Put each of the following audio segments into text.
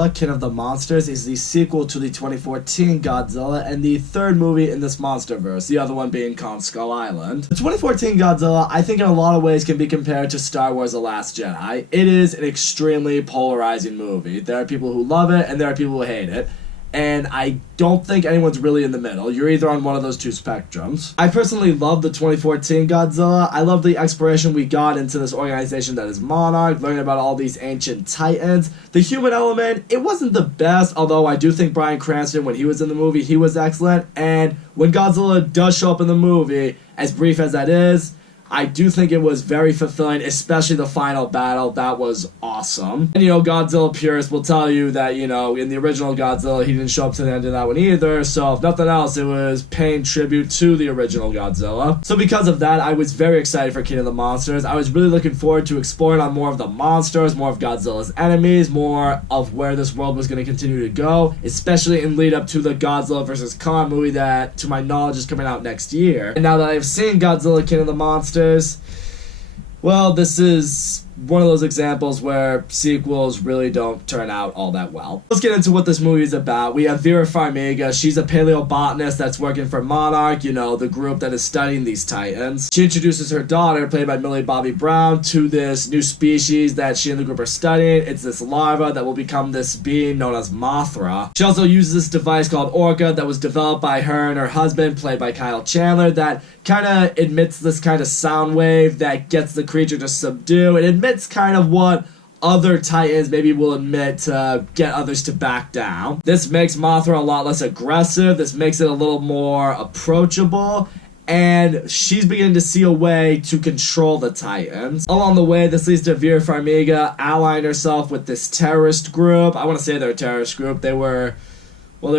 Godzilla, King of the Monsters is the sequel to the 2014 Godzilla and the third movie in this monsterverse, the other one being Kong Skull Island. The 2014 Godzilla, I think in a lot of ways can be compared to Star Wars The Last Jedi. It is an extremely polarizing movie. There are people who love it and there are people who hate it. And I don't think anyone's really in the middle. You're either on one of those two spectrums. I personally love the 2014 Godzilla. I love the exploration we got into this organization that is Monarch, learning about all these ancient titans. The human element, it wasn't the best, although I do think Bryan Cranston, when he was in the movie, he was excellent. And when Godzilla does show up in the movie, as brief as that is, I do think it was very fulfilling, especially the final battle. That was awesome. And, Godzilla purists will tell you that, in the original Godzilla, he didn't show up to the end of that one either. So, if nothing else, it was paying tribute to the original Godzilla. So, because of that, I was very excited for King of the Monsters. I was really looking forward to exploring on more of the monsters, more of Godzilla's enemies, more of where this world was going to continue to go, especially in lead up to the Godzilla vs. Kong movie that, to my knowledge, is coming out next year. And now that I've seen Godzilla, King of the Monsters, well, this is one of those examples where sequels really don't turn out all that well. Let's get into what this movie is about. We have Vera Farmiga. She's a paleobotanist that's working for Monarch, the group that is studying these titans. She introduces her daughter, played by Millie Bobby Brown, to this new species that she and the group are studying. It's this larva that will become this being known as Mothra. She also uses this device called Orca that was developed by her and her husband, played by Kyle Chandler, that kind of emits this kind of sound wave that gets the creature to subdue. It emits kind of what other titans maybe will admit to get others to back down. This makes Mothra a lot less aggressive. This makes it a little more approachable. And she's beginning to see a way to control the titans. Along the way, this leads to Vera Farmiga allying herself with this terrorist group. I want to say they're a terrorist group. They're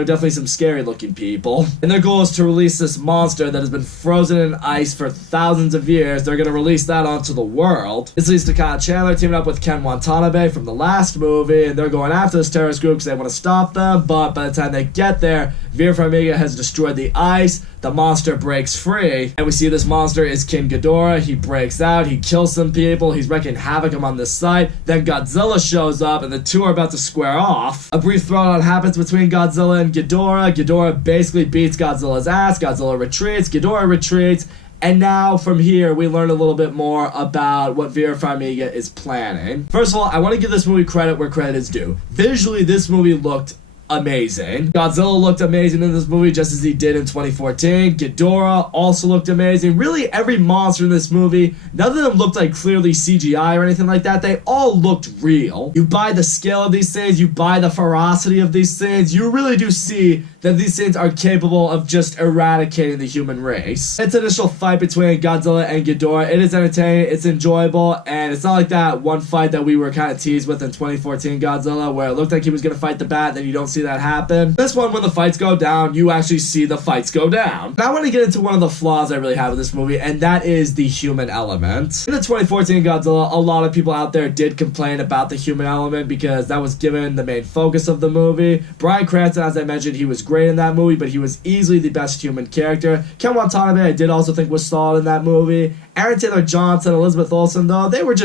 definitely some scary looking people. And their goal is to release this monster that has been frozen in ice for thousands of years. They're going to release that onto the world. This leads to Kyle Chandler teaming up with Ken Watanabe from the last movie, and they're going after this terrorist group because they want to stop them. But by the time they get there, Vera Farmiga has destroyed the ice. The monster breaks free, and we see this monster is King Ghidorah. He breaks out, he kills some people, he's wreaking havoc on this site. Then Godzilla shows up, and the two are about to square off. A brief throwdown happens between Godzilla and Ghidorah. Ghidorah basically beats Godzilla's ass. Godzilla retreats, Ghidorah retreats, and now from here we learn a little bit more about what Vera Farmiga is planning. First of all, I want to give this movie credit where credit is due. Visually, this movie looked amazing. Godzilla looked amazing in this movie just as he did in 2014. Ghidorah also looked amazing. Really, every monster in this movie, none of them looked like clearly CGI or anything like that. They all looked real. You buy the scale of these things, you buy the ferocity of these things, you really do see that these things are capable of just eradicating the human race. Its initial fight between Godzilla and Ghidorah, it is entertaining, it's enjoyable, and it's not like that one fight that we were kind of teased with in 2014 Godzilla where it looked like he was going to fight the bat, then you don't see that happen. This one, when the fights go down, you actually see the fights go down. Now I want to get into one of the flaws I really have with this movie, and that is the human element. In the 2014 Godzilla, a lot of people out there did complain about the human element because that was given the main focus of the movie. Bryan Cranston, as I mentioned, he was great in that movie, but he was easily the best human character. Ken Watanabe, I did also think was solid in that movie. Aaron Taylor Johnson, Elizabeth Olsen, though, they were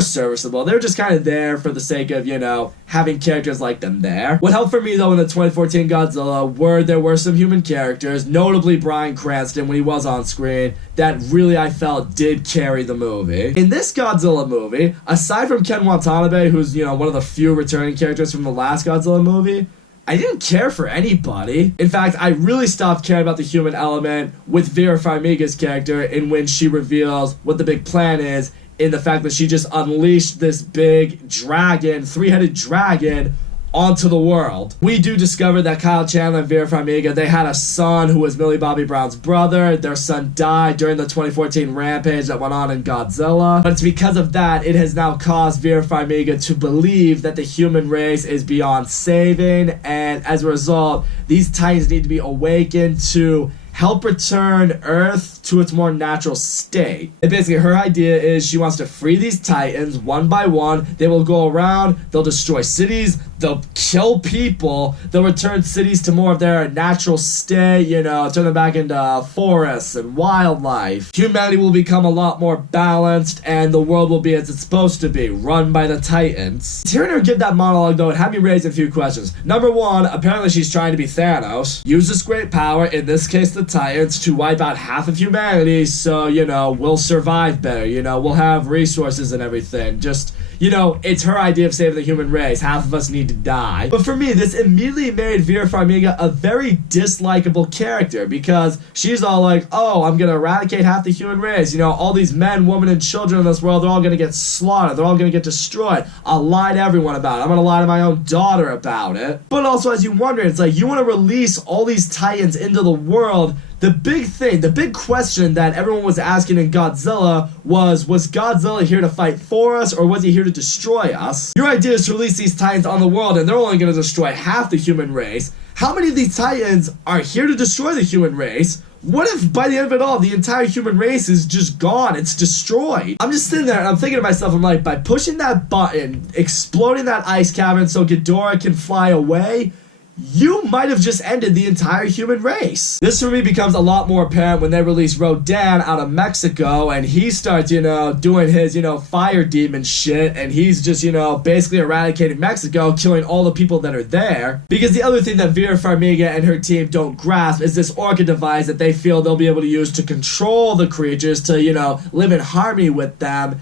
serviceable. They were just kind of there for the sake of, having characters like them there. What helped for me, though, in the 2014 Godzilla there were some human characters, notably Bryan Cranston when he was on screen, that really I felt did carry the movie. In this Godzilla movie, aside from Ken Watanabe, who's, one of the few returning characters from the last Godzilla movie, I didn't care for anybody. In fact, I really stopped caring about the human element with Vera Farmiga's character in when she reveals what the big plan is, in the fact that she just unleashed this big dragon, three-headed dragon, onto the world. We do discover that Kyle Chandler and Vera Farmiga, they had a son who was Millie Bobby Brown's brother. Their son died during the 2014 rampage that went on in Godzilla. But it's because of that, it has now caused Vera Farmiga to believe that the human race is beyond saving, and as a result, these titans need to be awakened to help return Earth to its more natural state. And basically, her idea is she wants to free these titans one by one. They will go around, they'll destroy cities, They'll kill people. They'll return cities to more of their natural state, you know, turn them back into forests and wildlife. Humanity will become a lot more balanced, and the world will be as it's supposed to be, run by the Titans. Hearing her give that monologue, though, it had me raise a few questions. Number one, apparently she's trying to be Thanos. Use this great power, in this case the Titans, to wipe out half of humanity so, you know, we'll survive better, you know, we'll have resources and everything. Just, you know, it's her idea of saving the human race. Half of us need to die. But for me, this immediately made Vera Farmiga a very dislikable character, because she's all like, oh, I'm gonna eradicate half the human race. You know, all these men, women, and children in this world, they're all gonna get slaughtered. They're all gonna get destroyed. I'll lie to everyone about it. I'm gonna lie to my own daughter about it. But also, as you wonder, it's like, you wanna release all these Titans into the world. The big thing, the big question that everyone was asking in Godzilla was Godzilla here to fight for us, or was he here to destroy us? Your idea is to release these Titans on the world, and they're only going to destroy half the human race. How many of these Titans are here to destroy the human race? What if, by the end of it all, the entire human race is just gone? It's destroyed. I'm just sitting there, and I'm thinking to myself, I'm like, by pushing that button, exploding that ice cavern so Ghidorah can fly away, you might have just ended the entire human race. This for me becomes a lot more apparent when they release Rodan out of Mexico, and he starts, you know, doing his, you know, fire demon shit, and he's just, you know, basically eradicating Mexico, killing all the people that are there. Because the other thing that Vera Farmiga and her team don't grasp is this Orca device that they feel they'll be able to use to control the creatures, to, you know, live in harmony with them.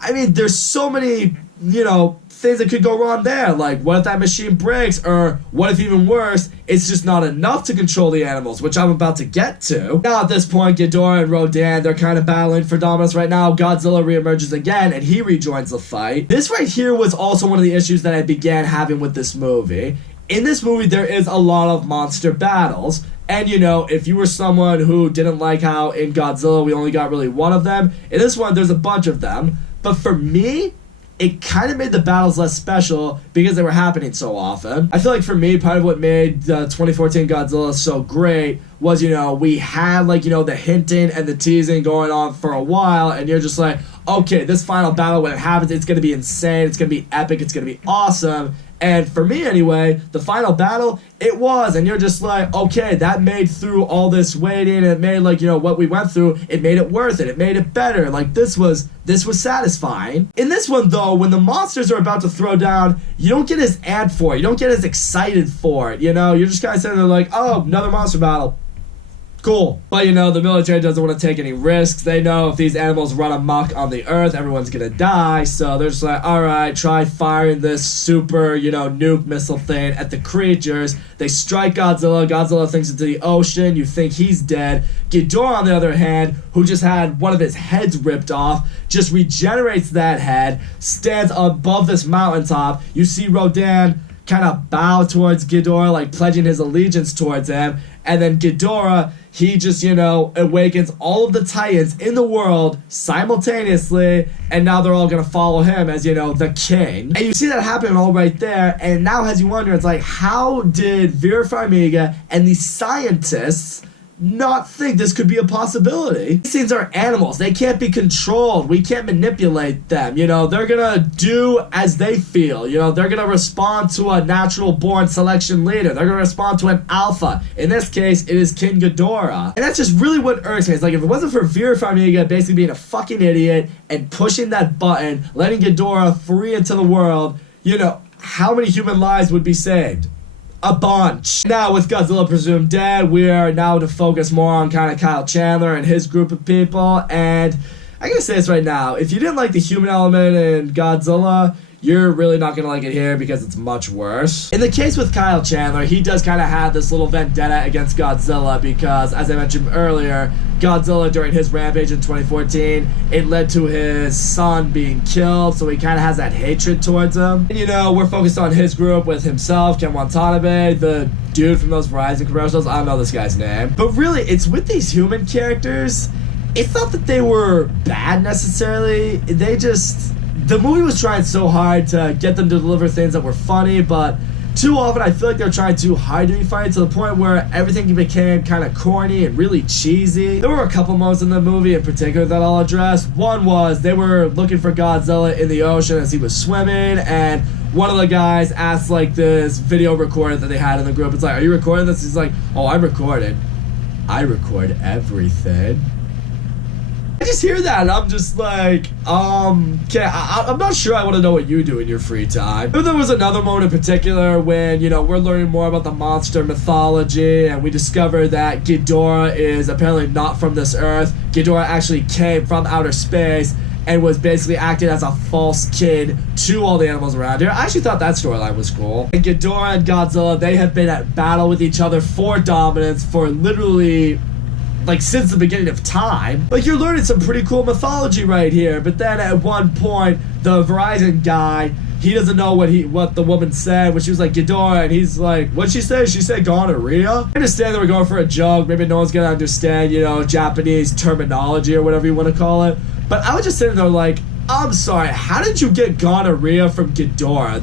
I mean, there's so many, you know, things that could go wrong there. Like, what if that machine breaks? Or what if, even worse, it's just not enough to control the animals, which I'm about to get to. Now, at this point, Ghidorah and Rodan, they're kind of battling for dominance right now. Godzilla reemerges again, and he rejoins the fight. This right here was also one of the issues that I began having with this movie. In this movie, there is a lot of monster battles. And, you know, if you were someone who didn't like how in Godzilla we only got really one of them, in this one, there's a bunch of them. But for me, it kind of made the battles less special because they were happening so often. I feel like for me, part of what made the 2014 Godzilla so great was, you know, we had, like, you know, the hinting and the teasing going on for a while, and you're just like, okay, this final battle, when it happens, it's going to be insane, it's going to be epic, it's going to be awesome. And for me, anyway, the final battle, it was, and you're just like, okay, that made through all this waiting, and it made, like, you know, what we went through, it made it worth it, it made it better. Like, this was satisfying. In this one, though, when the monsters are about to throw down, you don't get as amped for it, you don't get as excited for it, you know? You're just kind of sitting there like, oh, another monster battle. Cool. But, you know, the military doesn't want to take any risks. They know if these animals run amok on the earth, everyone's gonna die. So they're just like, alright, try firing this super, you know, nuke missile thing at the creatures. They strike Godzilla. Godzilla thinks into the ocean. You think he's dead. Ghidorah, on the other hand, who just had one of his heads ripped off, just regenerates that head, stands above this mountaintop. You see Rodan kind of bow towards Ghidorah, like pledging his allegiance towards him. And then Ghidorah, he just, you know, awakens all of the Titans in the world simultaneously, and now they're all gonna follow him as, you know, the king. And you see that happening all right there, and now has you wonder, it's like, how did Vera Farmiga and these scientists not think this could be a possibility? These things are animals. They can't be controlled. We can't manipulate them. You know, they're gonna do as they feel. You know, they're gonna respond to a natural born selection leader. They're gonna respond to an alpha. In this case, it is King Ghidorah. And that's just really what irks me. It's like, if it wasn't for Vera Farmiga basically being a fucking idiot and pushing that button, letting Ghidorah free into the world, you know, how many human lives would be saved? A bunch. Now, with Godzilla presumed dead, we are now to focus more on kind of Kyle Chandler and his group of people, and I gotta say this right now, if you didn't like the human element in Godzilla, you're really not gonna like it here because it's much worse. In the case with Kyle Chandler, he does kind of have this little vendetta against Godzilla because, as I mentioned earlier, Godzilla, during his rampage in 2014, it led to his son being killed, so he kind of has that hatred towards him. And, you know, we're focused on his group with himself, Ken Watanabe, the dude from those Verizon commercials. I don't know this guy's name. But really, it's with these human characters, it's not that they were bad necessarily, they just... The movie was trying so hard to get them to deliver things that were funny, but too often I feel like they're trying too hard to be funny, to the point where everything became kind of corny and really cheesy. There were a couple moments in the movie in particular that I'll address. One was they were looking for Godzilla in the ocean as he was swimming, and one of the guys asks like this video recorder that they had in the group. It's like, are you recording this? He's like, oh, I'm recording. I record everything. I just hear that and I'm just like, okay, I'm not sure I want to know what you do in your free time. But there was another moment in particular when, you know, we're learning more about the monster mythology and we discover that Ghidorah is apparently not from this earth. Ghidorah actually came from outer space and was basically acting as a false kid to all the animals around here. I actually thought that storyline was cool. And Ghidorah and Godzilla, they have been at battle with each other for dominance for literally, like, since the beginning of time. Like, you're learning some pretty cool mythology right here. But then at one point, the Verizon guy, he doesn't know what the woman said when she was like, Ghidorah, and he's like, what'd she say? She said gonorrhea? I understand that we're going for a joke. Maybe no one's gonna understand, you know, Japanese terminology or whatever you want to call it. But I was just sitting there like, I'm sorry, how did you get gonorrhea from Ghidorah?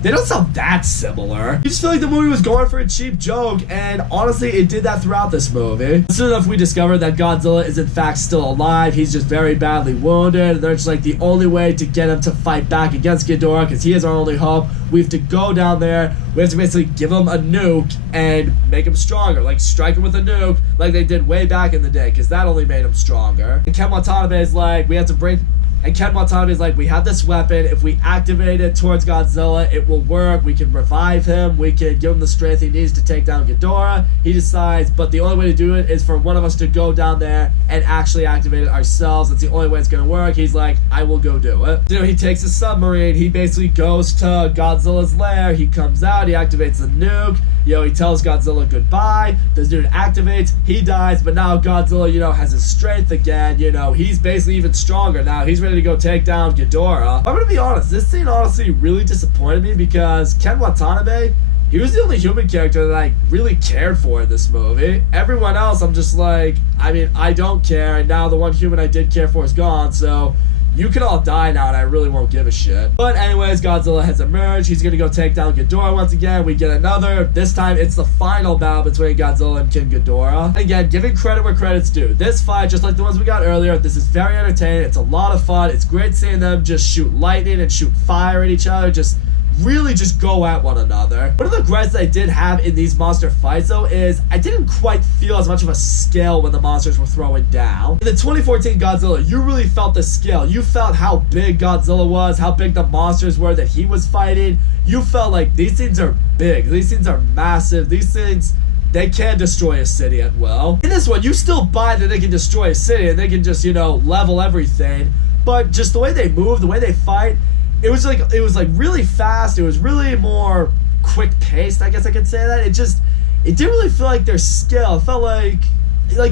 They don't sound that similar. You just feel like the movie was going for a cheap joke, and honestly, it did that throughout this movie. Soon enough, we discovered that Godzilla is in fact still alive. He's just very badly wounded, and they're just like, the only way to get him to fight back against Ghidorah, because he is our only hope, we have to go down there, we have to basically give him a nuke and make him stronger. Like, strike him with a nuke, like they did way back in the day, because that only made him stronger. And Ken Watanabe is like, we have to bring... And Ken Watanabe is like, we have this weapon. If we activate it towards Godzilla, it will work. We can revive him. We can give him the strength he needs to take down Ghidorah. He decides, but the only way to do it is for one of us to go down there and actually activate it ourselves. That's the only way it's going to work. He's like, I will go do it. You know, he takes a submarine. He basically goes to Godzilla's lair. He comes out. He activates the nuke. You know, he tells Godzilla goodbye. The dude activates. He dies. But now Godzilla, you know, has his strength again. You know, he's basically even stronger now. He's ready to go take down Ghidorah. I'm gonna be honest, this scene honestly really disappointed me because Ken Watanabe, he was the only human character that I really cared for in this movie. Everyone else, I'm just like, I mean, I don't care, and now the one human I did care for is gone, so you can all die now and I really won't give a shit. But anyways, Godzilla has emerged. He's gonna go take down Ghidorah once again. We get another. This time it's the final battle between Godzilla and King Ghidorah. Again, giving credit where credit's due. This fight, just like the ones we got earlier, this is very entertaining. It's a lot of fun. It's great seeing them just shoot lightning and shoot fire at each other. Just really just go at one another. One of the gripes that I did have in these monster fights though is I didn't quite feel as much of a scale when the monsters were throwing down. In the 2014 Godzilla, you really felt the scale. You felt how big Godzilla was, how big the monsters were that he was fighting. You felt like these things are big, these things are massive, these things, they can destroy a city at will. In this one, you still buy that they can destroy a city and they can just, you know, level everything, but just the way they move, the way they fight, it was like really fast. It was really more quick paced, I guess I could say that. It didn't really feel like their skill. It felt like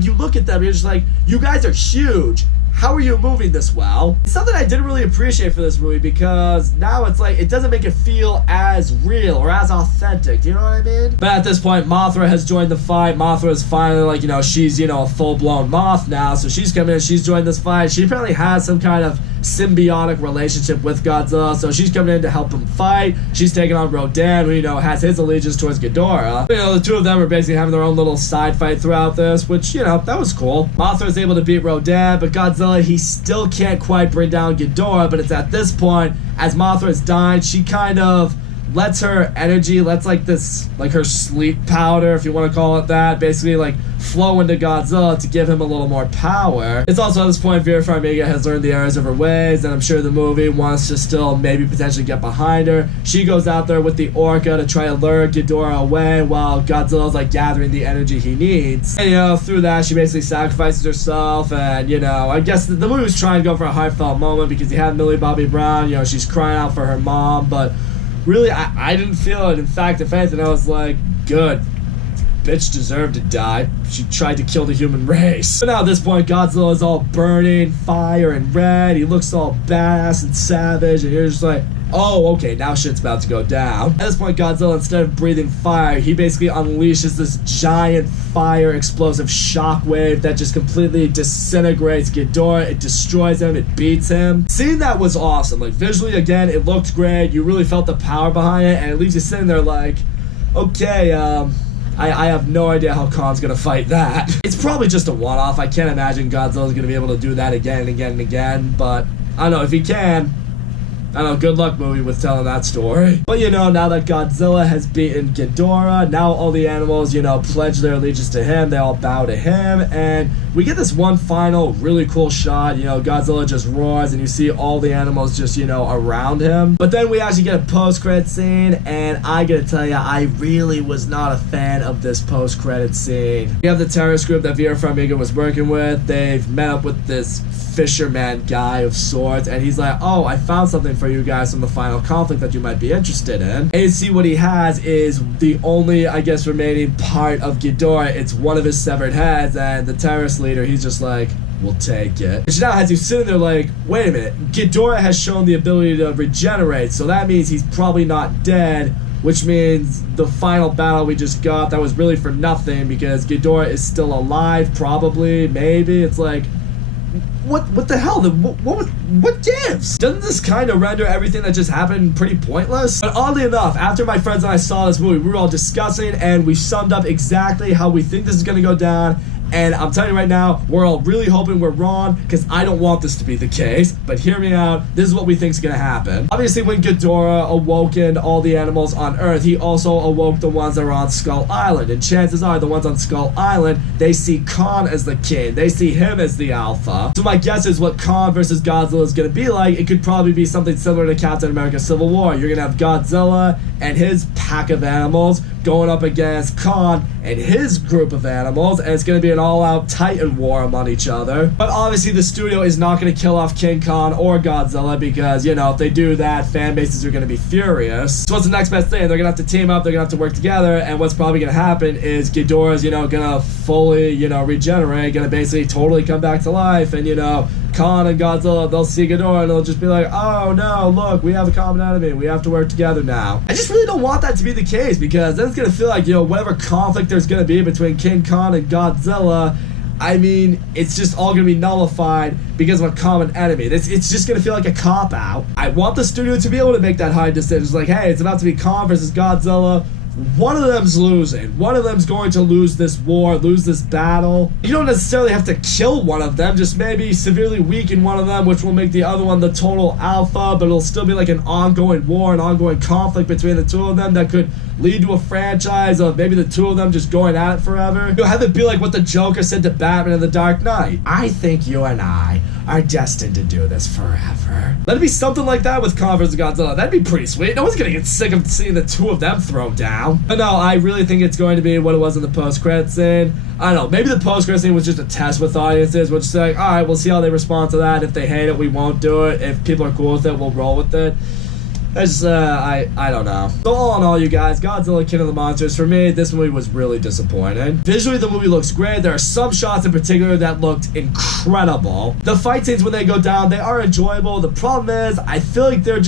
you look at them, you're just like, you guys are huge. How are you moving this well? It's something I didn't really appreciate for this movie because now it's like, it doesn't make it feel as real or as authentic, do you know what I mean? But at this point, Mothra has joined the fight. Mothra is finally like, you know, she's, you know, a full-blown moth now, so she's coming in, she's joined this fight. She apparently has some kind of symbiotic relationship with Godzilla, so she's coming in to help him fight. She's taking on Rodan, who, you know, has his allegiance towards Ghidorah. You know, the two of them are basically having their own little side fight throughout this, which, you know, that was cool. Mothra is able to beat Rodan, but Godzilla, he still can't quite bring down Ghidorah, but it's at this point, as Mothra is dying, she kind of lets her energy, lets like this, like her sleep powder, if you want to call it that, basically like flow into Godzilla to give him a little more power. It's also at this point Vera Farmiga has learned the errors of her ways, and I'm sure the movie wants to still maybe potentially get behind her. She goes out there with the Orca to try to lure Ghidorah away while Godzilla's like gathering the energy he needs. And you know, through that she basically sacrifices herself, and you know, I guess the movie was trying to go for a heartfelt moment because you had Millie Bobby Brown, you know, she's crying out for her mom, but really, I didn't feel it. In fact, if anything, I was like, good. Bitch deserved to die. She tried to kill the human race. But now at this point, Godzilla is all burning, fire and red. He looks all badass and savage, and you're just like, oh, okay, now shit's about to go down. At this point, Godzilla, instead of breathing fire, he basically unleashes this giant fire explosive shockwave that just completely disintegrates Ghidorah. It destroys him, it beats him. Seeing that was awesome. Like, visually, again, it looked great. You really felt the power behind it, and it leaves you sitting there like, okay, I have no idea how Khan's gonna fight that. It's probably just a one-off. I can't imagine Godzilla's gonna be able to do that again and again and again, but I don't know, if he can, I don't know, good luck, movie, with telling that story. But, you know, now that Godzilla has beaten Ghidorah, now all the animals, you know, pledge their allegiance to him. They all bow to him. And we get this one final really cool shot. You know, Godzilla just roars and you see all the animals just, you know, around him. But then we actually get a post-credit scene. And I gotta tell you, I really was not a fan of this post-credit scene. We have the terrorist group that Vera Farmiga was working with. They've met up with this fisherman guy of sorts, and he's like, oh, I found something for you guys from the final conflict that you might be interested in. And you see what he has is the only, I guess, remaining part of Ghidorah. It's one of his severed heads, and the terrorist leader, he's just like, we'll take it. Which now has you sitting there like, wait a minute, Ghidorah has shown the ability to regenerate, so that means he's probably not dead, which means the final battle we just got, that was really for nothing, because Ghidorah is still alive, probably, maybe. It's like, what the hell? What gives? Doesn't this kind of render everything that just happened pretty pointless? But oddly enough, after my friends and I saw this movie, we were all discussing and we summed up exactly how we think this is going to go down. And I'm telling you right now, we're all really hoping we're wrong, because I don't want this to be the case. But hear me out, this is what we think is going to happen. Obviously, when Ghidorah awoken all the animals on Earth, he also awoke the ones that were on Skull Island. And chances are, the ones on Skull Island, they see Khan as the king. They see him as the alpha. So my guess is what Khan versus Godzilla is going to be like, it could probably be something similar to Captain America Civil War. You're going to have Godzilla and his pack of animals going up against Khan and his group of animals, and it's going to be an all-out Titan war among each other. But obviously the studio is not going to kill off King Kong or Godzilla, because, you know, if they do that, fan bases are going to be furious. So what's the next best thing? They're going to have to team up, they're going to have to work together, and what's probably going to happen is Ghidorah's, you know, going to fully, you know, regenerate, going to basically totally come back to life, and, you know, Khan and Godzilla, they'll see Ghidorah and they'll just be like, oh no, look, we have a common enemy, we have to work together now. I just really don't want that to be the case, because then it's gonna feel like, you know, whatever conflict there's gonna be between King Kong and Godzilla, I mean, it's just all gonna be nullified because of a common enemy. It's just gonna feel like a cop-out. I want the studio to be able to make that hard decision. It's like, hey, it's about to be Kong versus Godzilla. One of them's losing. One of them's going to lose this war, lose this battle. You don't necessarily have to kill one of them, just maybe severely weaken one of them, which will make the other one the total alpha, but it'll still be like an ongoing war, an ongoing conflict between the two of them that could lead to a franchise of maybe the two of them just going at it forever. You'll have it be like what the Joker said to Batman in The Dark Knight. I think you and I are destined to do this forever. Let it be something like that with Kong vs. Godzilla. That'd be pretty sweet. No one's gonna get sick of seeing the two of them throw down. But no, I really think it's going to be what it was in the post-credit scene. I don't know, maybe the post-credit scene was just a test with audiences. We're just like, alright, we'll see how they respond to that. If they hate it, we won't do it. If people are cool with it, we'll roll with it. I don't know. So all in all, you guys, Godzilla King of the Monsters, for me, this movie was really disappointing. Visually, the movie looks great. There are some shots in particular that looked incredible. The fight scenes when they go down, they are enjoyable. The problem is, I feel like they're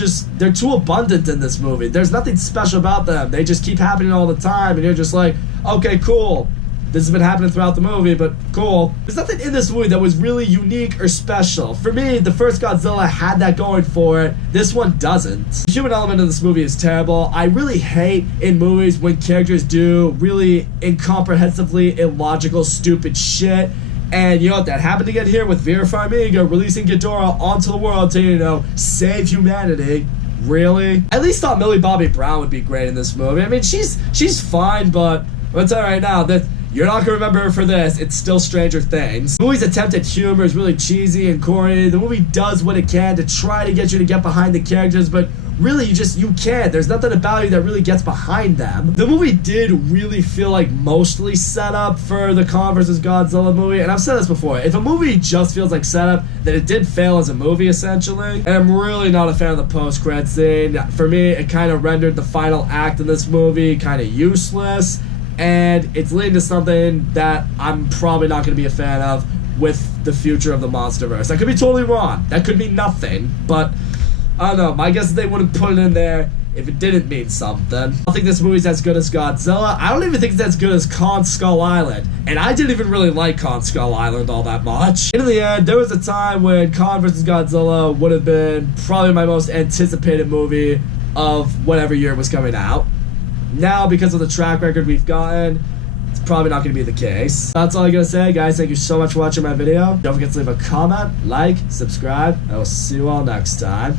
too abundant in this movie. There's nothing special about them. They just keep happening all the time, and you're just like, okay, cool. This has been happening throughout the movie, but cool. There's nothing in this movie that was really unique or special. For me, the first Godzilla had that going for it. This one doesn't. The human element of this movie is terrible. I really hate in movies when characters do really incomprehensibly illogical, stupid shit. And you know what, that happened again here with Vera Farmiga releasing Ghidorah onto the world to, you know, save humanity. Really? I at least thought Millie Bobby Brown would be great in this movie. I mean, she's fine, but I'm gonna tell you right now that you're not gonna remember her for this. It's still Stranger Things. The movie's attempt at humor is really cheesy and corny. The movie does what it can to try to get you to get behind the characters, but really you can't. There's nothing about you that really gets behind them. The movie did really feel like mostly set up for the Kong vs. Godzilla movie, and I've said this before. If a movie just feels like setup, then it did fail as a movie, essentially. And I'm really not a fan of the post-credit scene. For me, it kind of rendered the final act in this movie kind of useless. And it's leading to something that I'm probably not going to be a fan of with the future of the MonsterVerse. I could be totally wrong. That could mean nothing. But, I don't know. My guess is they wouldn't put it in there if it didn't mean something. I don't think this movie's as good as Godzilla. I don't even think it's as good as Kong Skull Island. And I didn't even really like Kong Skull Island all that much. In the end, there was a time when Kong vs. Godzilla would have been probably my most anticipated movie of whatever year was coming out. Now, because of the track record we've gotten, it's probably not going to be the case. That's all I gotta say, guys. Thank you so much for watching my video. Don't forget to leave a comment, like, subscribe, and I will see you all next time.